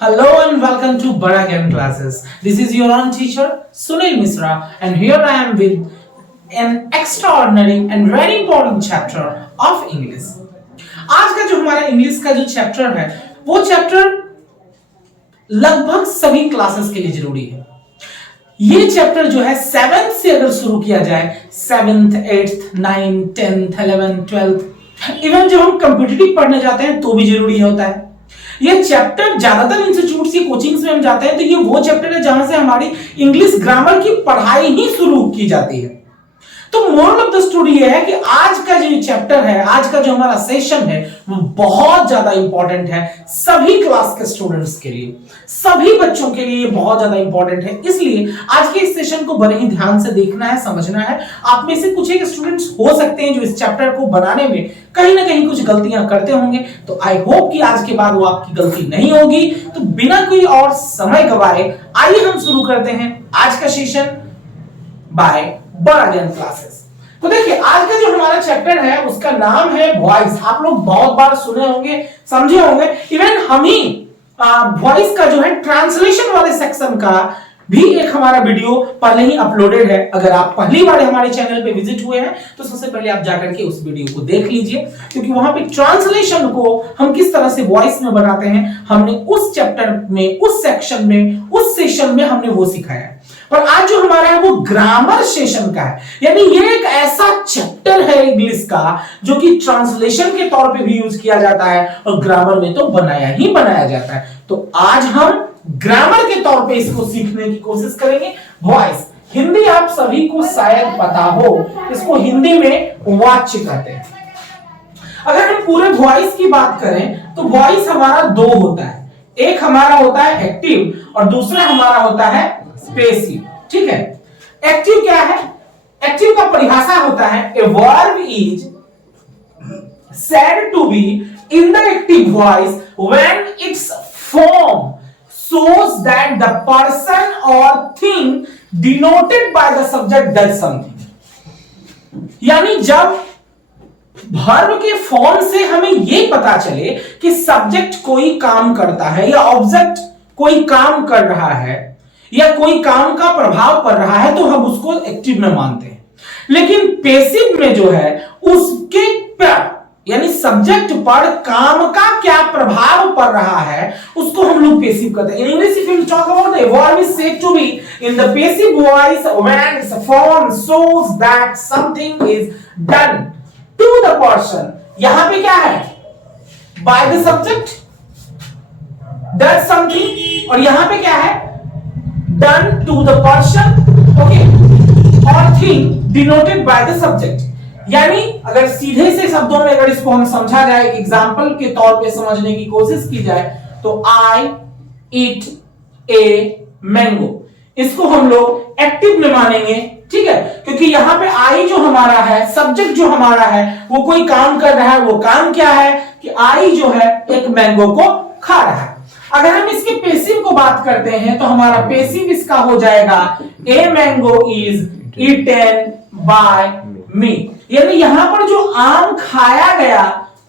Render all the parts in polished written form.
Hello and welcome to Baragan classes. This is your own teacher Sunil Misra and here I am with an extraordinary and very important chapter of English. आज का जो हमारा English का जो chapter है वो chapter लगभग सभी क्लासेस के लिए जरूरी है। ये चैप्टर जो है 7th से अगर शुरू किया जाए 7th, 8th, 9th, 10th, 11th, 12th even जब हम कॉम्पिटिटिव पढ़ने जाते हैं तो भी जरूरी होता है। ये चैप्टर ज्यादातर इंस्टीट्यूट्स की कोचिंग्स में हम जाते हैं तो ये वो चैप्टर है जहां से हमारी इंग्लिश ग्रामर की पढ़ाई ही शुरू की जाती है। तो मोरल ऑफ द स्टोरी ये है कि आज का जो चैप्टर है, आज का जो हमारा सेशन है वो बहुत ज्यादा इंपॉर्टेंट है सभी क्लास के स्टूडेंट्स के लिए, सभी बच्चों के लिए बहुत ज्यादा इंपॉर्टेंट है। इसलिए आज के इस सेशन को बड़े ही ध्यान से देखना है, समझना है। आप में से कुछ एक स्टूडेंट्स हो सकते हैं जो इस चैप्टर को बनाने में कहीं ना कहीं कुछ गलतियां करते होंगे, तो आई होप कि आज के बाद वो आपकी गलती नहीं होगी। तो बिना कोई और समय गवाए आइए हम शुरू करते हैं आज का सेशन बाय बरागन क्लासेस। तो देखिए आज का जो हमारा चैप्टर है उसका नाम है वॉइस। आप लोग बहुत बार सुने होंगे, समझे होंगे। इवन हम ही वॉइस का जो है ट्रांसलेशन वाले सेक्शन का भी एक हमारा वीडियो पहले ही अपलोडेड है। अगर आप पहली बार हमारे चैनल पे विजिट हुए हैं तो सबसे पहले आप जाकर के उस वीडियो को देख लीजिए, क्योंकि वहां पे ट्रांसलेशन को हम किस तरह से वॉइस में बनाते हैं हमने उस चैप्टर में, उस सेक्शन में, उस सेशन में हमने वो सिखाया है। और आज जो हमारा है वो ग्रामर सेशन का है, यानी ये एक ऐसा चैप्टर है इंग्लिश का जो कि ट्रांसलेशन के तौर पे भी यूज किया जाता है और ग्रामर में तो बनाया ही बनाया जाता है। तो आज हम ग्रामर के तौर पे इसको सीखने की कोशिश करेंगे। वॉइस हिंदी आप सभी को शायद पता हो, इसको हिंदी में वाच्य कहते हैं। अगर हम पूरे वॉइस की बात करें तो वॉइस हमारा दो होता है, एक हमारा होता है एक्टिव और दूसरा हमारा होता है पैसिव। ठीक है, एक्टिव क्या है? एक्टिव का परिभाषा होता है a verb is said to be in the active voice when its form shows that the person or thing denoted by the subject does something। यानी जब वर्ब के फॉर्म से हमें यह पता चले कि सब्जेक्ट कोई काम करता है या ऑब्जेक्ट कोई काम कर रहा है या कोई काम का प्रभाव पड़ रहा है तो हम उसको एक्टिव में मानते हैं। लेकिन पैसिव में जो है उसके पर यानी सब्जेक्ट पर काम का क्या प्रभाव पड़ रहा है उसको हम लोग पैसिव कहते हैं। In English if you talk about the verb is said to be in the passive voice when its form shows that something is done to the person. यहां पे क्या है? By the subject does something, और यहां पे क्या है? Done to the person, okay, और thing denoted by the subject. यानी अगर सीधे से शब्दों में अगर इसको हम समझा जाए, एक एग्जांपल के तौर पे समझने की कोशिश की जाए तो आई ईट ए मैंगो, इसको हम लोग एक्टिव में मानेंगे। ठीक है, क्योंकि यहां पे आई जो हमारा है, सब्जेक्ट जो हमारा है वो कोई काम कर रहा है। वो काम क्या है कि आई जो है एक मैंगो को खा रहा है। अगर हम इसके पैसिव को बात करते हैं तो हमारा पैसिव इसका हो जाएगा a mango is eaten by me. यानी यहां पर जो आम खाया गया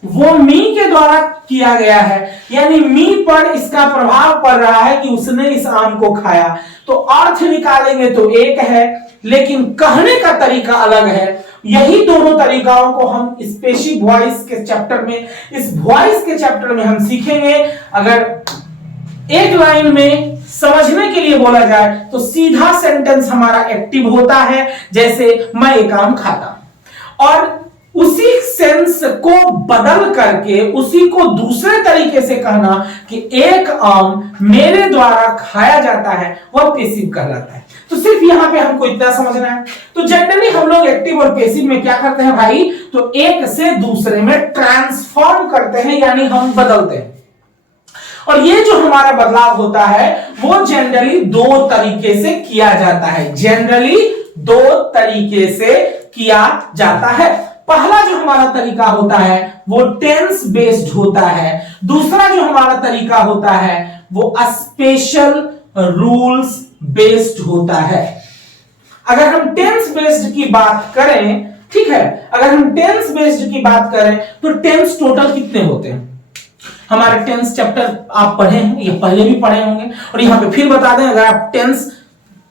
वो मी के द्वारा किया गया है, यानी मी पर इसका प्रभाव पड़ रहा है कि उसने इस आम को खाया। तो अर्थ निकालेंगे तो एक है लेकिन कहने का तरीका अलग है। यही दोनों तरीकाओं को हम इस पैसिव वॉइस के चैप्टर में, इस वॉइस के चैप्टर में हम सीखेंगे। अगर एक लाइन में समझने के लिए बोला जाए तो सीधा सेंटेंस हमारा एक्टिव होता है, जैसे मैं एक आम खाता, और उसी सेंस को बदल करके उसी को दूसरे तरीके से कहना कि एक आम मेरे द्वारा खाया जाता है, वह पैसिव कहलाता है। तो सिर्फ यहां पे हमको इतना समझना है। तो जनरली हम लोग एक्टिव और पैसिव में क्या करते हैं भाई? तो एक से दूसरे में ट्रांसफॉर्म करते हैं, यानी हम बदलते हैं। और ये जो हमारा बदलाव होता है वो जनरली दो तरीके से किया जाता है। जनरली दो तरीके से किया जाता है। पहला जो हमारा तरीका होता है वो टेंस बेस्ड होता है, दूसरा जो हमारा तरीका होता है वो स्पेशल रूल्स बेस्ड होता है। अगर हम टेंस बेस्ड की बात करें, ठीक है, अगर हम टेंस बेस्ड की बात करें तो टेंस टोटल कितने होते हैं? हमारे टेंस चैप्टर आप पढ़े हैं, ये पहले भी पढ़े होंगे। और यहाँ पे फिर बता दें, अगर आप टेंस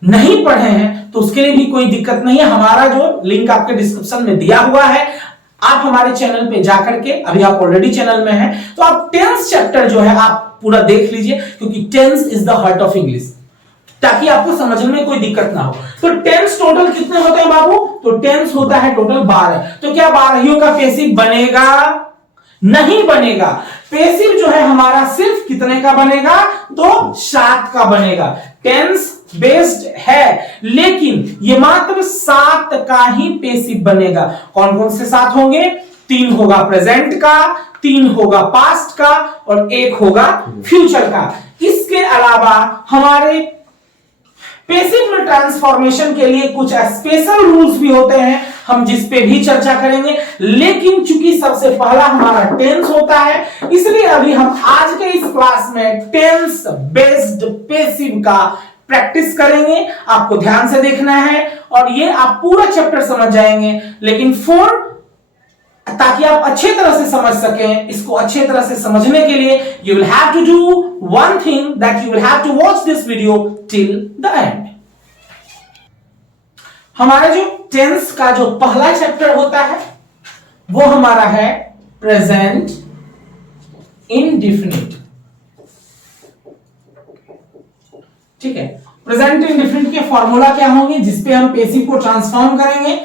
नहीं पढ़े हैं तो उसके लिए भी कोई दिक्कत नहीं है, हमारा जो लिंक आपके डिस्क्रिप्शन में दिया हुआ है, आप हमारे चैनल पे जाकर के, अभी आप ऑलरेडी चैनल में हैं, तो आप टेंस चैप्टर जो है आप पूरा देख लीजिए, क्योंकि tense is the heart of English, ताकि आपको समझने में कोई दिक्कत ना हो। तो टेंस टोटल कितने होते हैं बाबू? तो टेंस होता है टोटल 12। तो क्या 12 का पैसिव बनेगा? नहीं बनेगा। पैसिव जो है हमारा सिर्फ कितने का बनेगा? तो 7 का बनेगा। टेंस बेस्ड है, लेकिन ये मात्र 7 का ही पैसिव बनेगा। कौन कौन से 7 होंगे? 3 होगा प्रेजेंट का, 3 होगा पास्ट का और 1 होगा फ्यूचर का। इसके अलावा हमारे पैसिव में ट्रांसफॉर्मेशन के लिए कुछ स्पेशल रूल्स भी होते हैं, हम जिस पे भी चर्चा करेंगे। लेकिन चूंकि सबसे पहला हमारा टेंस होता है, इसलिए अभी हम आज के इस क्लास में टेंस बेस्ड पैसिव का प्रैक्टिस करेंगे। आपको ध्यान से देखना है और ये आप पूरा चैप्टर समझ जाएंगे। लेकिन ताकि आप अच्छे तरह से समझ सकें, इसको अच्छे तरह से समझने के लिए you will have to do one thing, that you will have to watch this video till the end। हमारा जो टेंस का जो पहला चैप्टर होता है वो हमारा है प्रेजेंट इंडेफिनिट। ठीक है, प्रेजेंट इंडेफिनिट के फॉर्मूला क्या होंगे जिसपे हम पैसिव को ट्रांसफॉर्म करेंगे?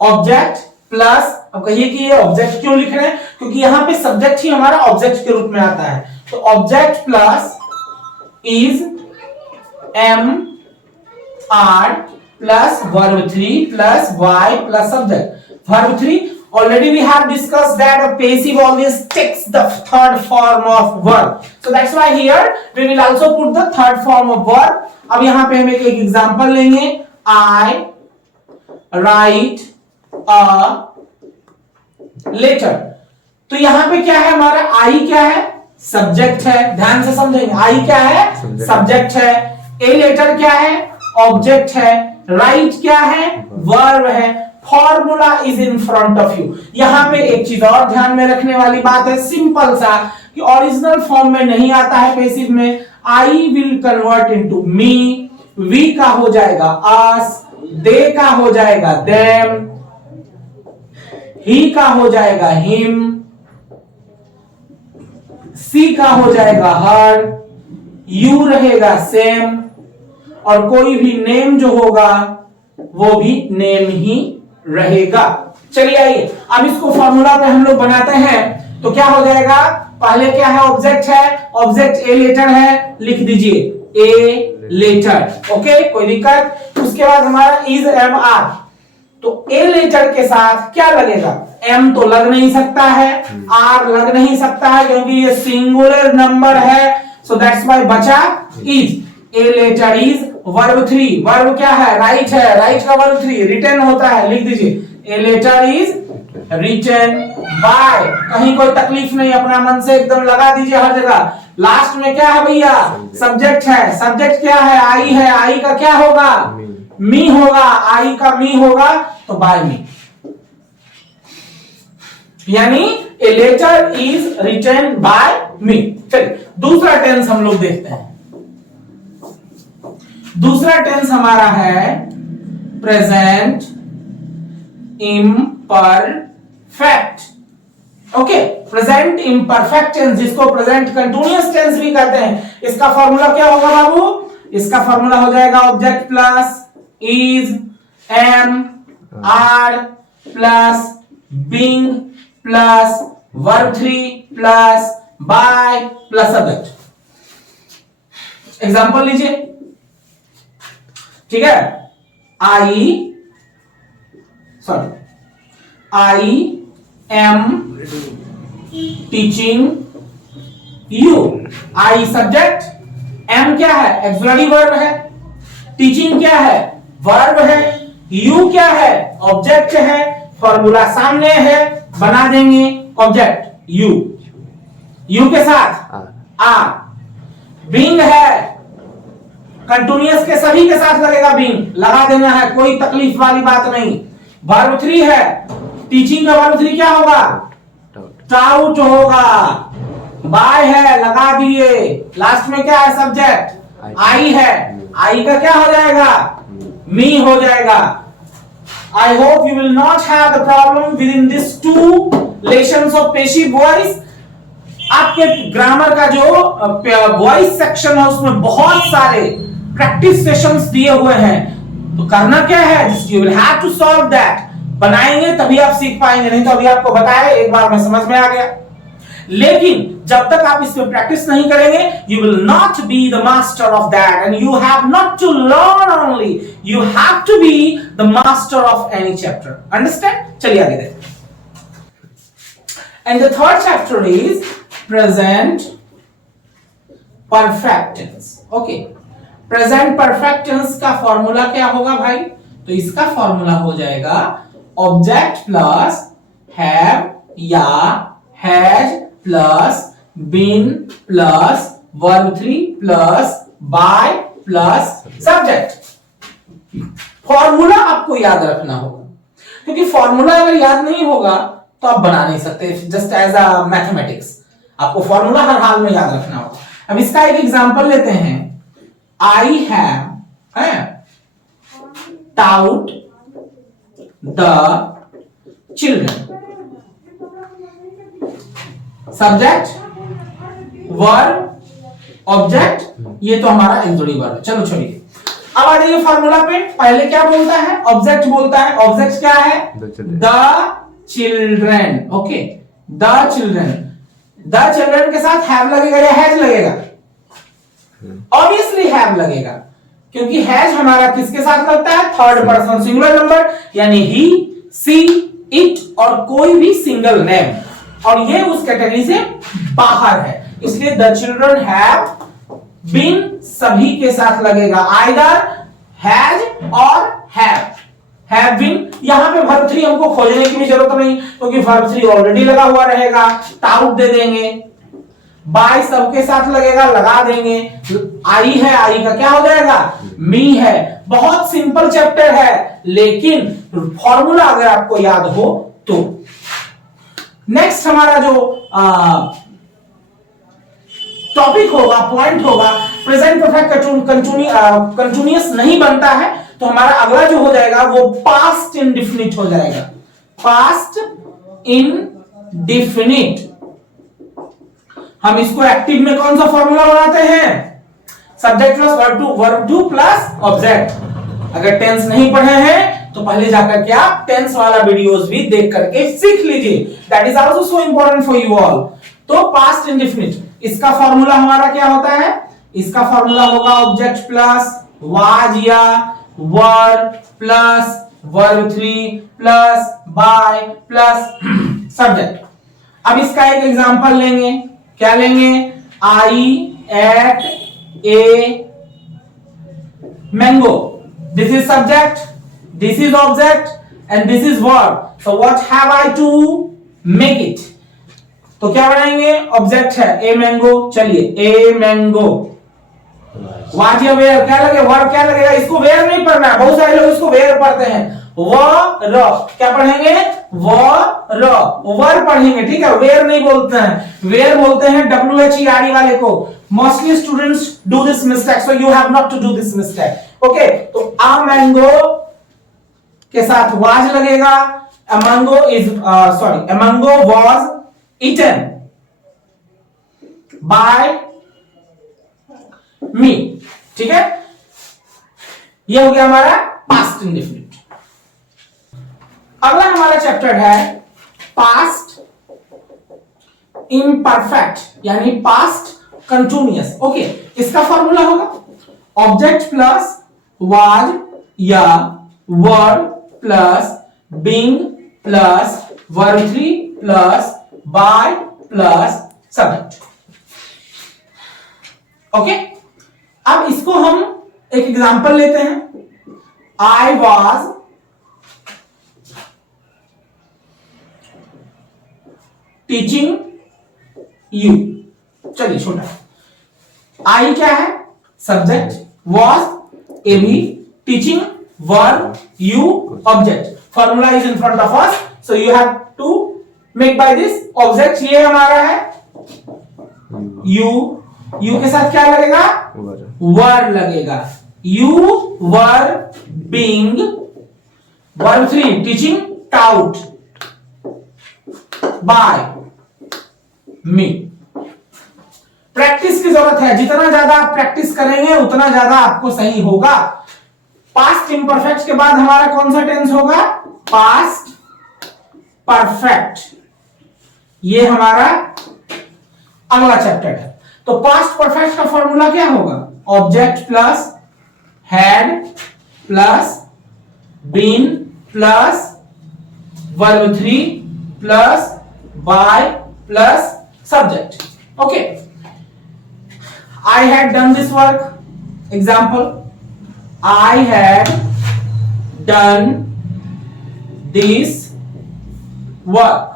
ऑब्जेक्ट प्लस, अब कहिए कि ये ऑब्जेक्ट क्यों लिख रहे हैं? क्योंकि यहां पे सब्जेक्ट ही हमारा ऑब्जेक्ट के रूप में आता है। तो object plus is am are plus verb 3 plus by plus subject. Verb 3 already we have discussed that a passive always takes the third form of verb, so that's why here we will also put the third form of verb। अब यहां पे हम एक example लेंगे, I write a letter. तो यहां पे क्या है हमारा? आई क्या है? सब्जेक्ट है। ध्यान से समझेंगे, आई क्या है? सब्जेक्ट है। ए लेटर क्या है? ऑब्जेक्ट है। राइट क्या है? वर्ब है। Formula is in front of you. यहां पे एक चीज और ध्यान में रखने वाली बात है, सिंपल सा, कि ओरिजिनल फॉर्म में नहीं आता है पैसिव में। I will convert into me, we का हो जाएगा अस, दे का हो जाएगा देम, ही का हो जाएगा हिम, सी का हो जाएगा हर, यू रहेगा सेम, और कोई भी नेम जो होगा वो भी नेम ही रहेगा। चलिए आइए अब इसको फॉर्मूला पे हम लोग बनाते हैं। तो क्या हो जाएगा? पहले क्या है? ऑब्जेक्ट है, ऑब्जेक्ट ए लेटर है, लिख दीजिए ए लेटर। ओके, कोई दिक्कत? उसके बाद हमारा इज एम आर। तो ए लेटर के साथ क्या लगेगा? एम तो लग नहीं सकता है, आर लग नहीं सकता है क्योंकि ये सिंगुलर नंबर है, सो दैट्स व्हाई बचा is. A letter is verb 3। Verb क्या है? राइट है, राइट का वर्ब 3 रिटन होता है, लिख दीजिए a letter is written by. कहीं कोई तकलीफ नहीं, अपना मन से एकदम लगा दीजिए हर जगह। लास्ट में क्या है भैया? सब्जेक्ट है। सब्जेक्ट क्या है? आई है। आई का क्या होगा? मी होगा। आई का मी होगा तो बाय मी, यानी a letter is written by me. चलिए दूसरा टेंस हम लोग देखते हैं। दूसरा टेंस हमारा है present imperfect. Okay, present imperfect tense, जिसको प्रेजेंट कंटीन्यूअस टेंस भी कहते हैं। इसका फॉर्मूला क्या होगा बाबू? इसका फॉर्मूला हो जाएगा object plus is am are plus being plus verb 3 plus by plus subject. Example लीजिए, ठीक है? I am teaching you. I subject, am क्या है? एक्सुलरी वर्ब है। टीचिंग क्या है? वर्ब है। यू क्या है? ऑब्जेक्ट है। फॉर्मूला सामने है, बना देंगे ऑब्जेक्ट यू, यू के साथ आर। बीइंग है, कंटीन्यूअस के सभी के साथ लगेगा बीइंग, लगा देना है, कोई तकलीफ वाली बात नहीं। वर्ब 3 है, टीचिंग का वर्ब 3 क्या होगा? टाउट होगा। बाय है, लगा दिए। लास्ट में क्या है? सब्जेक्ट आई है, आई का क्या हो जाएगा? मी हो जाएगा। I hope you will not have the problem with in this 2 lesions of passive voice. आपके ग्रामर का जो वॉइस सेक्शन है उसमें बहुत सारे प्रैक्टिस सेशंस दिए हुए हैं। तो करना क्या है? You will have to solve that. बनाएंगे तभी आप सीख पाएंगे, नहीं तो अभी आपको बताया एक बार में समझ में आ गया। लेकिन जब तक आप इसमें प्रैक्टिस नहीं करेंगे, you will not be the master of that and you have not to learn only, you have to be the master of any chapter. Understand? चलिए आगे देखते हैं। And the third chapter is present perfect tense. Okay, present perfect tense का formula क्या होगा भाई? तो इसका फॉर्मूला हो जाएगा ऑब्जेक्ट प्लस हैव या has plus been plus verb 3 plus by plus subject. Formula आपको याद रखना होगा, क्योंकि फॉर्मूला अगर याद नहीं होगा तो आप बना नहीं सकते। जस्ट एज अ मैथमेटिक्स आपको फॉर्मूला हर हाल में याद रखना होगा। अब इसका एक एग्जांपल लेते हैं। I have taut the children. Subject verb object, ये तो हमारा एक जोड़ी वर्ब है। चलो छोड़िए, अब आ जाइए फॉर्मूला पे। पहले क्या बोलता है? ऑब्जेक्ट बोलता है। ऑब्जेक्ट क्या है? The children. Okay, the children. The children के साथ हैव लगेगा या हैज लगेगा? ऑब्वियसली हैव लगेगा, क्योंकि हैज हमारा किसके साथ लगता है? थर्ड पर्सन सिंगुलर नंबर, यानी ही, सी, इट और कोई भी सिंगल नेम, और ये उस कैटेगरी से बाहर है। इसलिए द चिल्ड्रन हैव बीन सभी के साथ लगेगा, आइदर हैज और हैव बीन। यहां पे वर्ब 3 हमको खोजने की भी जरूरत नहीं, क्योंकि वर्ब 3 ऑलरेडी लगा हुआ रहेगा। टाउट दे देंगे। बाय सबके साथ लगेगा, लगा देंगे। आई है, आई का क्या हो जाएगा? मी है। बहुत सिंपल चैप्टर है, लेकिन फॉर्मूला अगर आपको याद हो तो। नेक्स्ट हमारा जो टॉपिक होगा, पॉइंट होगा, प्रेजेंट परफेक्ट कंटिन्यूअस नहीं बनता है, तो हमारा अगला जो हो जाएगा वो पास्ट इंडेफिनिट हो जाएगा। Past indefinite. हम इसको एक्टिव में कौन सा फॉर्मूला बनाते हैं? Subject plus verb two plus object. अगर टेंस नहीं पढ़े हैं तो पहले जाकर के आप टेंस वाला वीडियोस भी देख करके सीख लीजिए। That is also so important for you all. तो पास्ट इंडेफिनिट, इसका फॉर्मूला हमारा क्या होता है? इसका फॉर्मूला होगा ऑब्जेक्ट प्लस वाज या were plus verb 3 plus by plus subject. अब इसका एक एग्जांपल लेंगे। क्या लेंगे? I ate a mango. This is subject, this is object and this is verb. So what have I to make it? तो क्या बनाएंगे? ऑब्जेक्ट है ए मैंगो। चलिए ए मैंगो। वाज या वेयर क्या लगे? वर्ब क्या लगेगा? इसको वेयर नहीं पढ़ना है, बहुत सारे लोग इसको वेयर पढ़ते हैं। वर क्या पढ़ेंगे? वर पढ़ेंगे, ठीक है। वेयर नहीं बोलते हैं, वेयर बोलते हैं WHERE वाले को। Mostly students do this mistake, so you have not to do this mistake. Okay, तो आ मैंगो के साथ वाज लगेगा। a mango was eaten by me। ठीक है, ये हो गया हमारा पास्ट इंडेफिनिट। अगला हमारा चैप्टर है पास्ट इम्परफेक्ट, यानी पास्ट कंटिन्यूअस। ओके, इसका फॉर्मूला होगा ऑब्जेक्ट प्लस वाज या verb plus being plus verb 3 plus by plus subject. Okay, अब इसको हम एक एग्जांपल लेते हैं। I was teaching you. चलिए छोटा आई क्या है? सब्जेक्ट, वॉज ए भी, teaching verb, you object. Formula is in front of us, so you have to make by this object। ये हमारा है यू के साथ क्या लगेगा? वर लगेगा। You were being, verb 3 teaching taught by me. Practice की जरूरत है, जितना ज्यादा आप प्रैक्टिस करेंगे उतना ज्यादा आपको सही होगा। पास्ट इम्परफेक्ट के बाद हमारा कौन सा टेंस होगा? Past perfect. ये हमारा अगला चैप्टर है। तो पास्ट परफेक्ट का फॉर्मूला क्या होगा? Object plus had plus been plus verb 3 plus by plus subject. Okay, I had done this work. Example, I had done this work.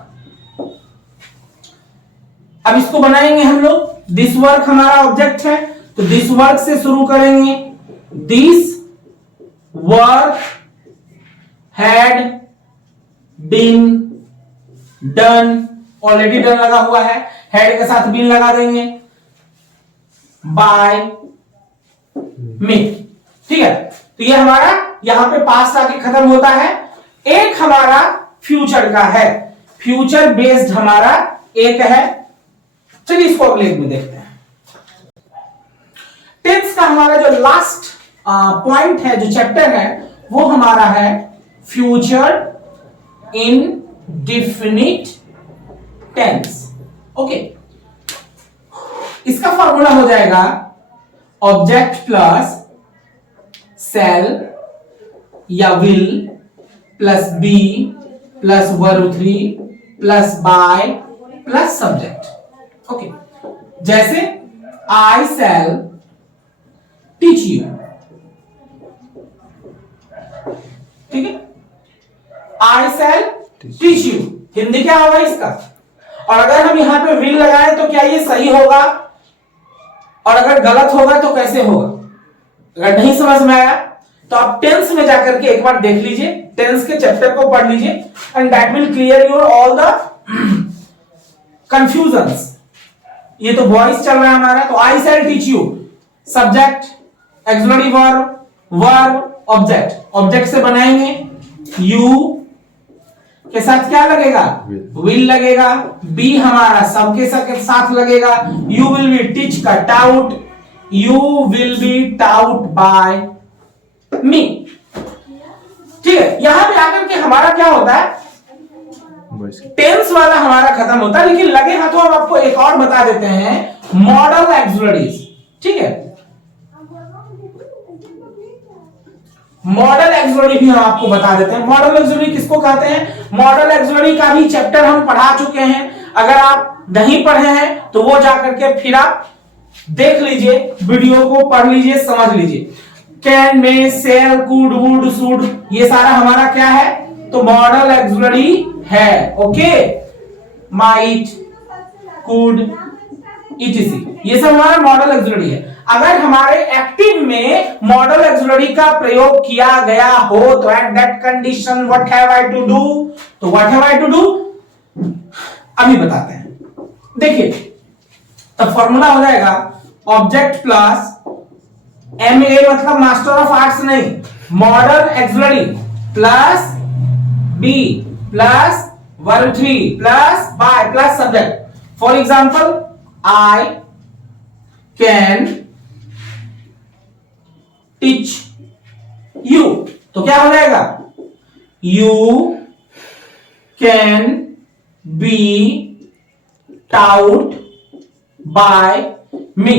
अब इसको बनाएंगे हम लोग। दिस वर्क हमारा ऑब्जेक्ट है, तो दिस वर्क से शुरू करेंगे। This work had been done, already done लगा हुआ है, हैड के साथ बीन लगा देंगे, बाय मी। ठीक है, तो ये हमारा यहां पे पास्ट आके खत्म होता है। एक हमारा फ्यूचर का है, फ्यूचर बेस्ड हमारा एक है। चलिए इसको अगले में देखते हैं। टेंस का हमारा जो लास्ट पॉइंट है, जो चैप्टर है, वो हमारा है फ्यूचर इंडेफिनिट टेंस। ओके, इसका फॉर्मूला हो जाएगा ऑब्जेक्ट प्लस सेल या will plus be plus verb 3 plus by plus subject. Okay, जैसे आई सेल टीच यू। ठीक है, I shall teach you Hindi क्या होगा इसका? और अगर हम यहां पे विल लगाएं तो क्या ये सही होगा? और अगर गलत होगा तो कैसे होगा? अगर नहीं समझ में आया तो आप टेंस में जाकर के एक बार देख लीजिए, टेंस के चैप्टर को पढ़ लीजिए, and that will clear your all the confusions. ये तो वॉइस चल रहा है हमारा, तो I shall teach you, subject, auxiliary verb, verb, object. Object से बनाएंगे, यू के साथ क्या लगेगा? विल लगेगा। बी हमारा सबके साथ लगेगा, यू विल बी टीच का taught, you will be taught by me. ठीक है, यहां पे आकर के हमारा क्या होता है? टेंस वाला हमारा खत्म होता है। लेकिन लगे हाथों हम आपको एक और बता देते हैं, मॉडल ऑक्सिलरीज। ठीक है, मॉडल ऑक्सिलरी भी हम आपको बता देते हैं। मॉडल ऑक्सिलरी किसको कहते हैं? मॉडल ऑक्सिलरी का भी चैप्टर हम पढ़ा चुके हैं। अगर आप नहीं पढ़े हैं तो वो जाकर के फिर आप देख लीजिए, वीडियो को पढ़ लीजिए, समझ लीजिए। Can, may, shall, could, would, should, ये सारा हमारा क्या है? तो मॉडल ऑक्सिलरी है। ओके, माइट, कुड, etc, ये सब हमारा मॉडल ऑक्सिलरी है। अगर हमारे एक्टिव में मॉडल ऑक्सिलरी का प्रयोग किया गया हो तो at that condition what have I to do? तो what have I to do अभी बताते हैं। देखिए, तब फॉर्मूला हो जाएगा ऑब्जेक्ट प्लस MA मतलब मास्टर ऑफ आर्ट्स नहीं, modal auxiliary plus B plus verb 3 plus by plus subject. For example, I can teach you, तो क्या हो जाएगा? You can be taught by me।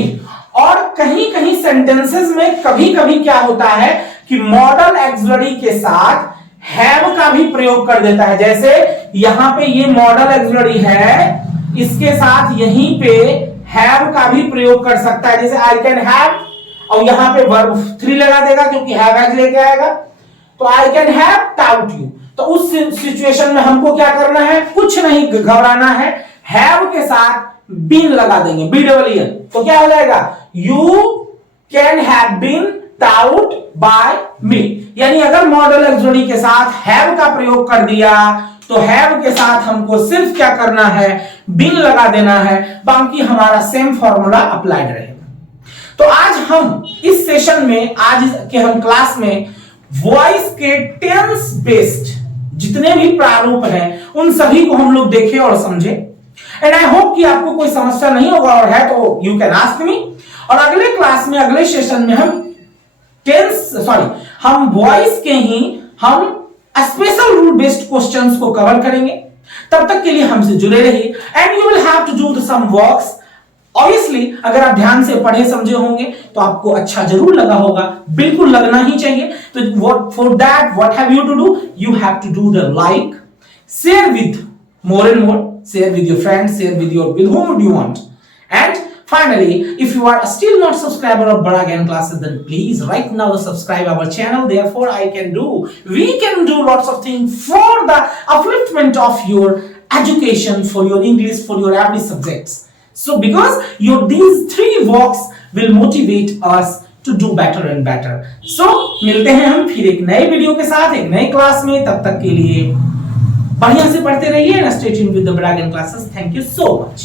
और कहीं कहीं सेंटेंसेस में कभी कभी क्या होता है कि मॉडल ऑक्सिलरी के साथ हैव का भी प्रयोग कर देता है। जैसे यहां पे ये मॉडल ऑक्सिलरी है, इसके साथ यहीं पे हैव का भी प्रयोग कर सकता है। जैसे आई कैन हैव, और यहां पे वर्ब 3 लगा देगा क्योंकि हैव एज लेके आएगा, तो I can have taut you. तो उस सिचुएशन में हमको क्या करना है? कुछ नहीं घबराना है, हैव के साथ बीन लगा देंगे, BEEN, तो क्या हो जाएगा? You can have been taught by me. यानी अगर मॉडल ऑक्सिलरी के साथ हैव का प्रयोग कर दिया तो हैव के साथ हमको सिर्फ क्या करना है, बीन लगा देना है, बाकी हमारा सेम फॉर्मूला अप्लाइड रहेगा। तो आज हम इस सेशन में, आज के हम क्लास में वॉइस के टेंस बेस्ड जितने भी प्रारूप हैं उन सभी को हम लोग देखें और समझे। एंड आई होप कि आपको कोई समस्या नहीं होगा, और है तो यू कैन आस्क मी। और अगले क्लास में, अगले सेशन में हम वॉइस के ही हम स्पेशल रूल बेस्ड क्वेश्चंस को कवर करेंगे। तब तक के लिए हमसे जुड़े रहिए and you will have to do some works. Obviously अगर आप ध्यान से पढ़े समझे होंगे तो आपको अच्छा जरूर लगा होगा, बिल्कुल लगना ही चाहिए। तो for that what have you to do, you have to do the like, share with more and more, share with your friends, share with whom do you want. And finally, if you are still not subscriber of Bada Gyan classes, then please right now subscribe our channel. Therefore we can do lots of things for the upliftment of your education, for your English, for your every subjects. So because these three works will motivate us to do better and better. So मिलते हैं हम फिर एक नए video के साथ, एक नए क्लास में। तब तक के लिए बढ़िया से पढ़ते रहिए and stay tuned with the बड़ा ज्ञान classes. Thank you so much.